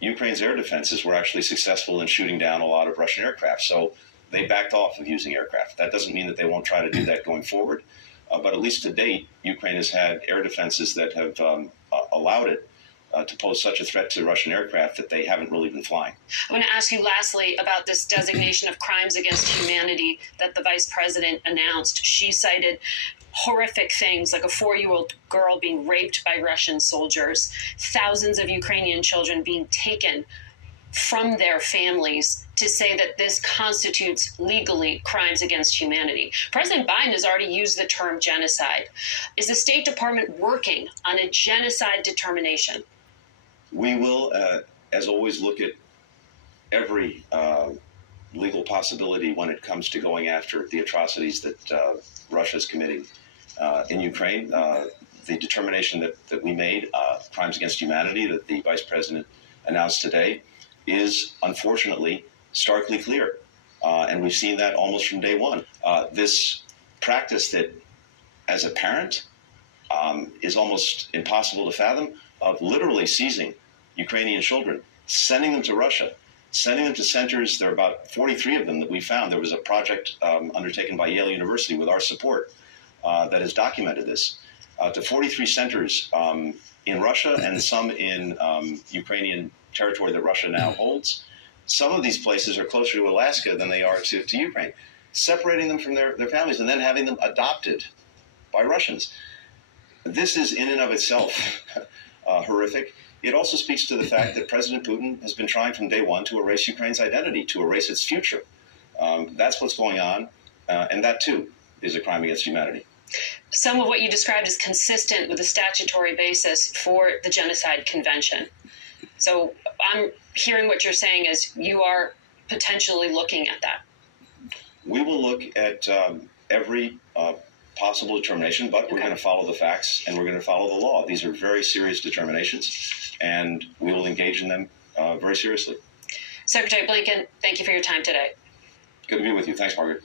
Ukraine's air defenses were actually successful in shooting down a lot of Russian aircraft. So they backed off of using aircraft. That doesn't mean that they won't try to do that going forward. But at least to date, Ukraine has had air defenses that have allowed it to pose such a threat to Russian aircraft that they haven't really been flying. I want to ask you lastly about this designation of crimes against humanity that the vice president announced. She cited horrific things like a 4-year-old girl being raped by Russian soldiers, thousands of Ukrainian children being taken from their families, to say that this constitutes legally crimes against humanity. President Biden has already used the term genocide. Is the State Department working on a genocide determination? We will, as always, look at every legal possibility when it comes to going after the atrocities that Russia is committing in Ukraine. The determination that we made, crimes against humanity, that the vice president announced today, is unfortunately starkly clear. And we've seen that almost from day one. This practice that, as a parent, is almost impossible to fathom, of literally seizing Ukrainian children, sending them to Russia, sending them to centers. There are about 43 of them that we found. There was a project undertaken by Yale University with our support that has documented this, to 43 centers in Russia and some in Ukrainian territory that Russia now holds. Some of these places are closer to Alaska than they are to Ukraine, separating them from their families and then having them adopted by Russians. This is in and of itself horrific. It also speaks to the fact that President Putin has been trying from day one to erase Ukraine's identity, to erase its future. That's what's going on, and that too is a crime against humanity. Some of what you described is consistent with the statutory basis for the Genocide Convention. So I'm hearing what you're saying is you are potentially looking at that. We will look at every possible determination, but we're going to follow the facts and we're going to follow the law. These are very serious determinations, and we will engage in them very seriously. Secretary Blinken, thank you for your time today. Good to be with you. Thanks, Margaret.